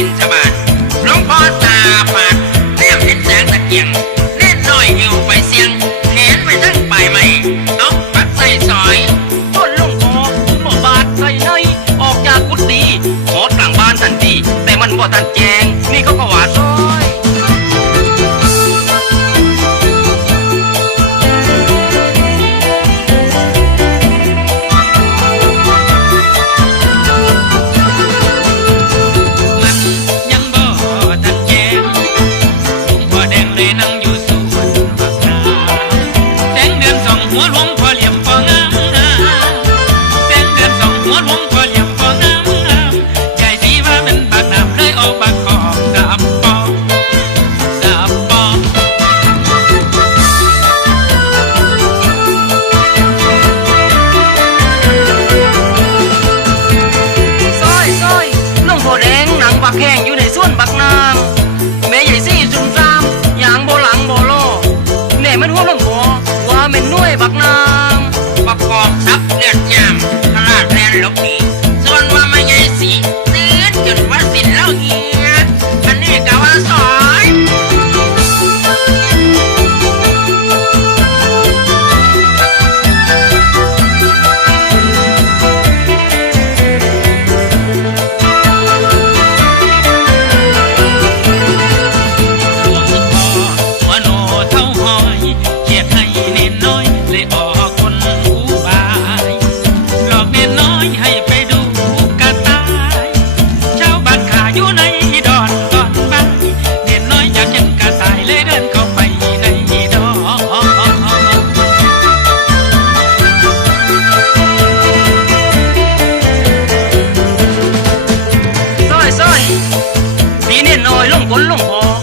ินทบาทหลวงพ่อตาฝาดแยบเห็นแสงตะเกียงแน่นน้อยอยู่ไปเสียงแขนไว้ทั้งปลายไม่ต้อาปัดใส่ซอยต้นลงคอหมอบาดใส่ในออกจากกุฏิหมอต่างบ้านทันทีแต่มันบ่ตันแจง 얼렁 얼렁 어.